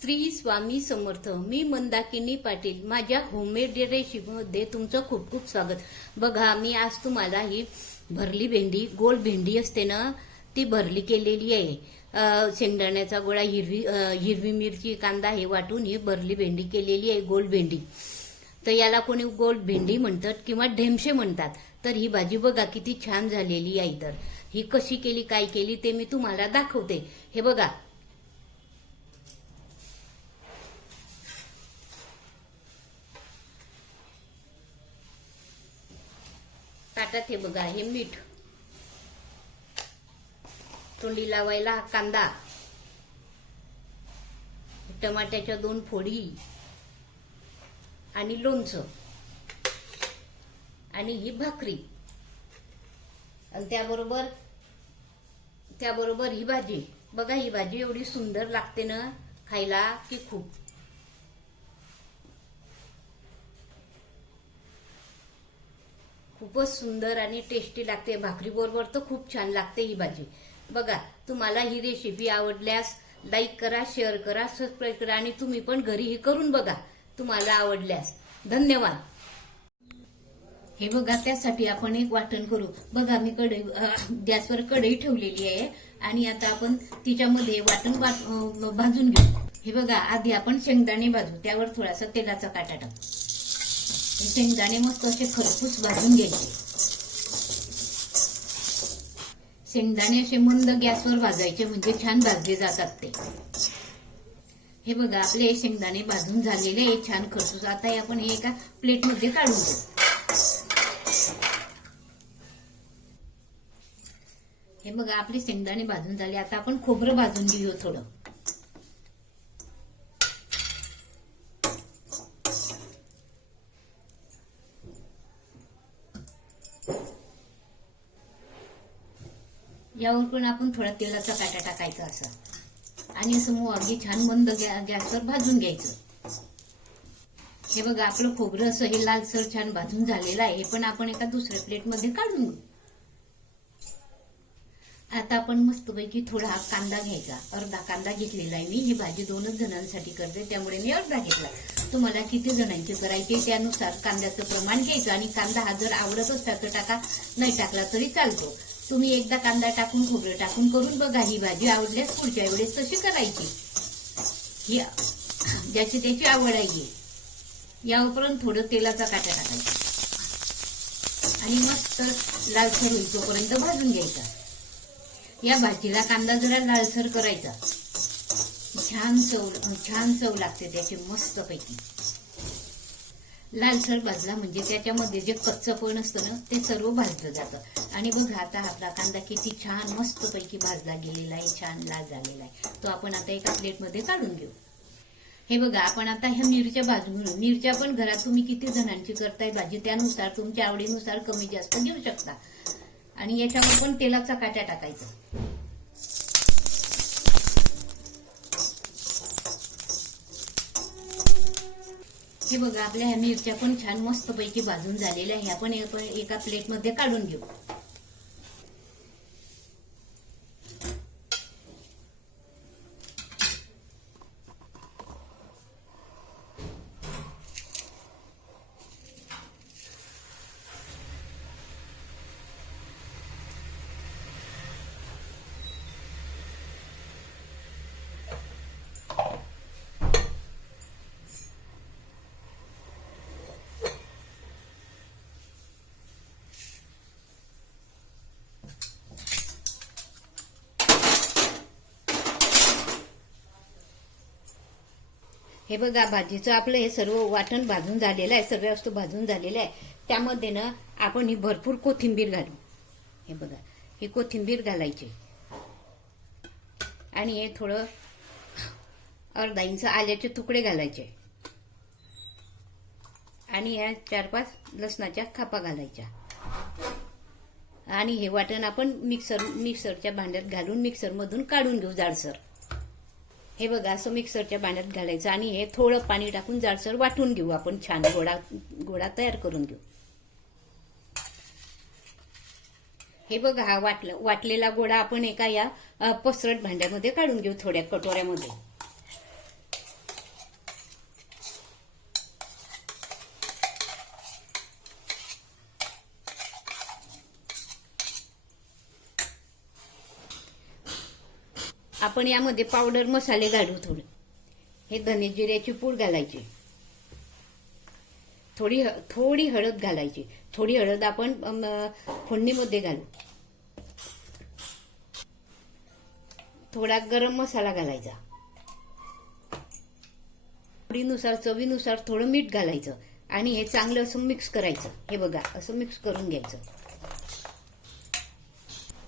श्री स्वामी समर्थ. मी मंदाकिनी पाटील. माझ्या होममेड रेसिपीमध्ये तुमचं खूप खूप स्वागत. बघा, मी आज तुम्हाला ही भरली भेंडी, गोल भेंडी असते ना, ती भरली केलेली आहे. शेंगदाण्याचा गोळा, हिरवी मिरची, कांदा हे वाटून ही भरली भेंडी केलेली आहे, गोल भेंडी. तर याला कोणी गोल भेंडी म्हणतात किंवा ढेमशे म्हणतात. तर ही भाजी बघा किती छान झालेली आहे. तर ही कशी केली, काय केली ते मी तुम्हाला दाखवते. हे बघा, ताटात हे बघा, हे मीठ, तोंडी लावायला कांदा, टमाट्याच्या 2 फोडी आणि लोणचं आणि ही भाकरी, आणि त्याबरोबर ही भाजी. बघा, ही भाजी एवढी सुंदर लागते ना खायला की खूपच सुंदर आणि टेस्टी लागते. भाकरी बरोबर तर खूप छान लागते ही भाजी. बघा, तुम्हाला ही रेसिपी आवडल्यास लाईक करा, शेअर करा, सबस्क्राईब करा आणि तुम्ही पण घरी ही करून बघा तुम्हाला आवडल्यास. धन्यवाद. हे बघा, त्यासाठी आपण एक वाटण करू. बघा, मी गॅसवर कढई ठेवलेली आहे आणि आता आपण तिच्यामध्ये वाटण भाजून घेऊ. हे बघा, आधी आपण शेंगदाणे भाजू. त्यावर थोडासा तेलाचा काटा टाकू. शेंगदाणे मस्त असे खरपूस भाजून घ्यायचे. शेंगदाणे असे मंद गॅसवर भाजायचे, म्हणजे छान भाजले जातात ते. हे बघा, आपले शेंगदाणे भाजून झालेले आहे छान खरपूस. आता आपण हे एका प्लेटमध्ये काढून घेऊ. हे बघा, आपले शेंगदाणे भाजून झाले. आता आपण खोबरं भाजून घेऊ थोडं. यावर पण आपण थोडा तेलाचा काटा टाकायचा असा, आणि असं अगदी छान मंद गॅसवर भाजून घ्यायचं. हे बघा, आपलं खोबरं असं हे लालसर छान भाजून झालेलं आहे. हे पण आपण एका दुसऱ्या प्लेटमध्ये काढून घेऊ. आता आपण मस्तपैकी थोडा हा कांदा घ्यायचा. अर्धा कांदा घेतलेला आहे मी. ही भाजी 2च जणांसाठी करते, त्यामुळे मी अर्धा घेतला. तुम्हाला किती जणांची करायची त्यानुसार कांद्याचं प्रमाण घ्यायचं. आणि कांदा हा जर आवडत असता तर टाका, नाही टाकला तरी चालतो. तुम्ही एकदा कांदा टाकून खोबरं टाकून करून बघा. ही भाजी आवडल्यास पुढच्या वेळेस तशी करायची. ही ज्याची त्याची आवड आहे. यावरून थोडं तेलाचा काटा टाकायचा आणि मस्त लालसर होईपर्यंत भाजून घ्यायचा. या भाजीला कांदा जरा लालसर करायचा. छान चव लागते त्याची मस्तपैकी. लालसर भाजला म्हणजे त्याच्यामध्ये जे कच्चं पण असतं ना, ते सर्व भाजलं जातं. आणि बघा, आता आपला कांदा किती छान मस्तपैकी भाजला गेलेला आहे, छान लाल झालेला आहे. तो आपण आता एका प्लेटमध्ये काढून घेऊ. हे बघा, आपण आता ह्या मिरच्या भाजून घेऊ. मिरच्या पण घरात तुम्ही किती जणांची करताय भाजी त्यानुसार तुमच्या आवडीनुसार कमी जास्त घेऊ शकता. आणि याच्यावर पण तेलाचा काटा टाकायचा. हे बघा, आपल्या ह्या मिरच्या पण छान मस्तपैकी भाजून झालेल्या आहे. आपण एका प्लेटमध्ये काढून घेऊ. हे बघा, भाजीचं आपलं हे सर्व वाटण भाजून झालेलं आहे. सगळ्या वस्तू भाजून झालेल्या आहे. त्यामध्ये ना आपण ही भरपूर कोथिंबीर घालू. हे बघा, ही कोथिंबीर घालायची. आणि हे थोडं अर्धा इंच आल्याचे तुकडे घालायचे. आणि या 4-5 लसणाच्या खापा घालायच्या. आणि हे वाटण आपण मिक्सरच्या भांड्यात घालून मिक्सरमधून काढून घेऊ जाडसर. हे बघा, असं मिक्सरच्या भांड्यात घालायचं आणि हे थोडं पाणी टाकून जाडसर वाटून घेऊ. आपण छान गोळा तयार करून घेऊ. हे बघा, हा वाटलेला गोळा आपण एका या पसरट भांड्यामध्ये काढून घेऊ, थोड्या कटोऱ्यामध्ये. आपण यामध्ये पावडर मसाले घालू. थोडे हे धने जिऱ्याची पूड घालायची, थोडी हळद घालायची. थोडी हळद आपण फोडणीमध्ये घालू. थोडा गरम मसाला घालायचा. चवीनुसार थोडं मीठ घालायचं आणि हे चांगलं असं मिक्स करायचं. हे बघा असं मिक्स करून घ्यायचं.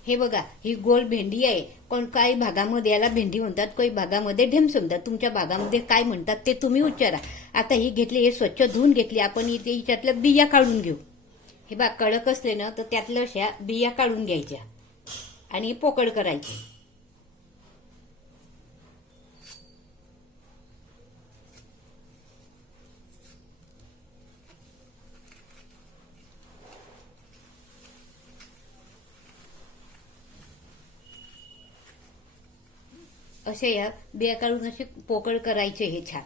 हे बघा ही गोल भेंडी आहे. काही भागामध्ये याला भेंडी म्हणतात, काही भागामध्ये ढेमसे म्हणतात. तुमच्या भागामध्ये काय म्हणतात ते तुम्ही विचारा. आता ही घेतली, हे स्वच्छ धुवून घेतली आपण. इथे हिच्यातल्या बिया काढून घेऊ. हे बघा कडक असले ना तर त्यातल्या अशा बिया काढून घ्यायच्या आणि पोकळ करायची. असे या बिया काढून असे पोकळ करायचे. हे छान.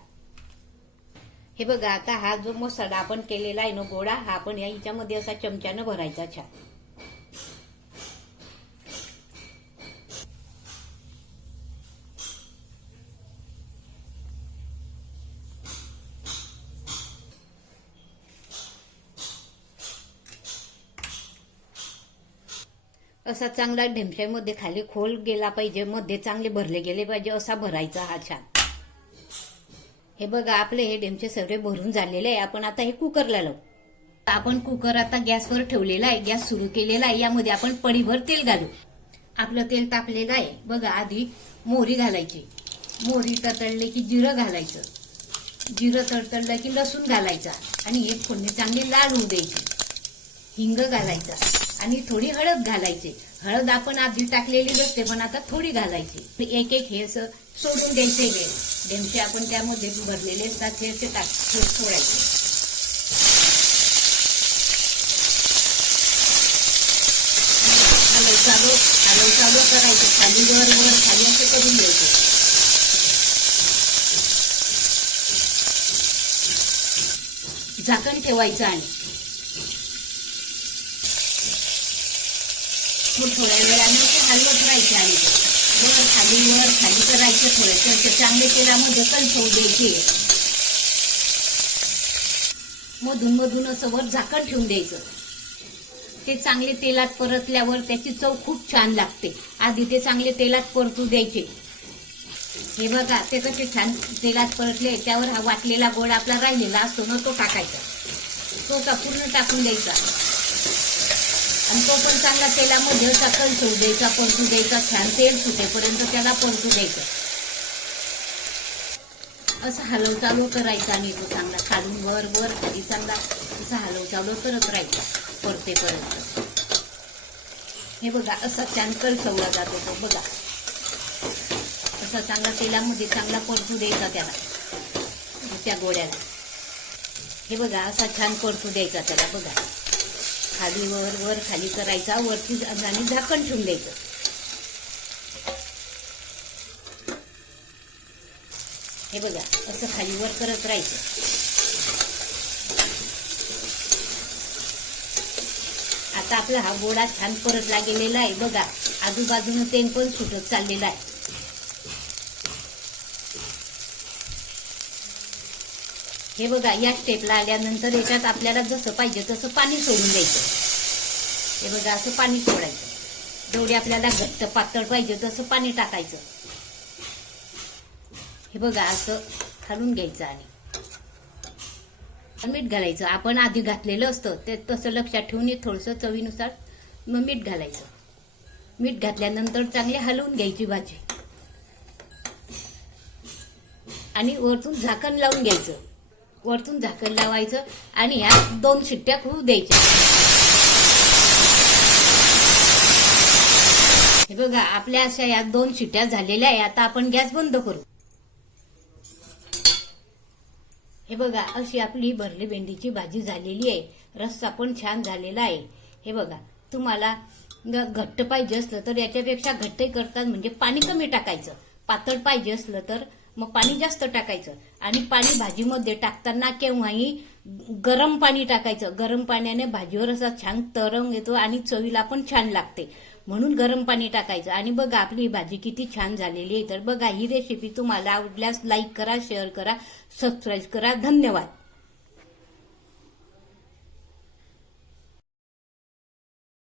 हे बघा आता हा जो मसाला आपण केलेला आहे ना गोळा, हा आपण या हिच्यामध्ये असा चमच्यानं भरायचा. छान. असा चांगला ढेमशामध्ये खाली खोल गेला पाहिजे, मध्ये चांगले भरले गेले पाहिजे असा भरायचा हा. छान. हे बघा आपले हे ढेमचे सगळे भरून झालेले आहे. आपण आता हे कुकरला लावू. आपण कुकर आता गॅसवर ठेवलेला आहे, गॅस सुरू केलेला आहे. यामध्ये आपण पडीभर तेल घालू. आपलं तेल तापलेलं आहे. बघा आधी मोहरी घालायची. मोहरी तळतळली की जिरं घालायचं. जिरं तळतळलं की लसूण घालायचा आणि हे फोडणी चांगली लाल होऊ द्यायची. हिंग घालायचा आणि थोडी हळद घालायची. हळद आपण आधी टाकलेली नसते पण आता थोडी घालायची. एक हे असं सोडून द्यायचे. हे ढेमसे आपण त्यामध्ये भरलेले असतात ते सोडायचे. हलव चालू करायचं. खाली वर खाली असं करून द्यायचं. झाकण ठेवायचं आणि थोड्या वेळाने ते हलवत राहायचे आणि वर खाली करायचं. थोडं चांगले तेलामध्ये कलसवू द्यायचे. मधून असं वर झाकण ठेवून द्यायचं. ते चांगले तेलात परतल्यावर त्याची चव खूप छान लागते. आधी ते चांगले तेलात परतू द्यायचे. हे बघा ते कसे छान तेलात परतले. त्यावर हा वाटलेला गोड आपला राहिलेला असतो ना तो टाकायचा. तो पूर्ण टाकून द्यायचा आणि तो पण चांगला तेलामध्ये असा कलसवू द्यायचा, परतू द्यायचा. छान तेल सुटेपर्यंत त्याला परतू द्यायचं. असं हलव चालू करायचा आणि तो चांगला खालून वर खाली चांगला असं हलव चालू करत राहायचा परतेपर्यंत. हे बघा असा छान कलसवला जातो तो. बघा असा चांगला तेलामध्ये चांगला परतू द्यायचा त्याला, त्या गोळ्याला. हे बघा असा छान परतू द्यायचा त्याला. बघा खाली वर खाली करायचा. वरती आणि झाकण ठेवून द्यायचं. हे बघा असं खाली वर करत राहायचं. आता आपला हा गोळा छान परतला गेलेला आहे. बघा आजूबाजूनं तेल पण सुटत चाललेलं आहे. हे बघा या स्टेपला आल्यानंतर याच्यात आपल्याला जसं पाहिजे तसं पाणी सोडून द्यायचं. हे बघा असं पाणी सोडायचं. जेवढे आपल्याला घट्ट पातळ पाहिजे तसं पाणी टाकायचं. हे बघा असं घालून घ्यायचं आणि मीठ घालायचं. आपण आधी घातलेलं असतं ते तसं लक्षात ठेवून थोडंसं चवीनुसार मग मीठ घालायचं. मीठ घातल्यानंतर चांगले हलवून घ्यायची भाजी आणि वरतून झाकण लावून घ्यायचं. वरतून झाकण लावायचं आणि ह्या 2 शिट्ट्या होऊ द्यायच्या. हे बघा आपल्या अशा या 2 शिट्ट्या झालेल्या आहे. आता आपण गॅस बंद करू. हे बघा अशी आपली भरली भेंडीची भाजी झालेली आहे. रस्सा पण छान झालेला आहे. हे बघा तुम्हाला घट्ट पाहिजे असलं तर याच्यापेक्षा घट्टही करतात, म्हणजे पाणी कमी टाकायचं. पातळ पाहिजे असलं तर मग पाणी जास्त टाकायचं. आणि पाणी भाजीमध्ये टाकताना केव्हाही गरम पाणी टाकायचं. गरम पाण्याने भाजीवर असा छान तरंग येतो आणि चवीला पण छान लागते. म्हणून गरम पाणी टाकायचं. आणि बघा आपली ही भाजी किती छान झालेली आहे. तर बघा ही रेसिपी तुम्हाला आवडल्यास लाईक करा, शेअर करा, सबस्क्राईब करा. धन्यवाद.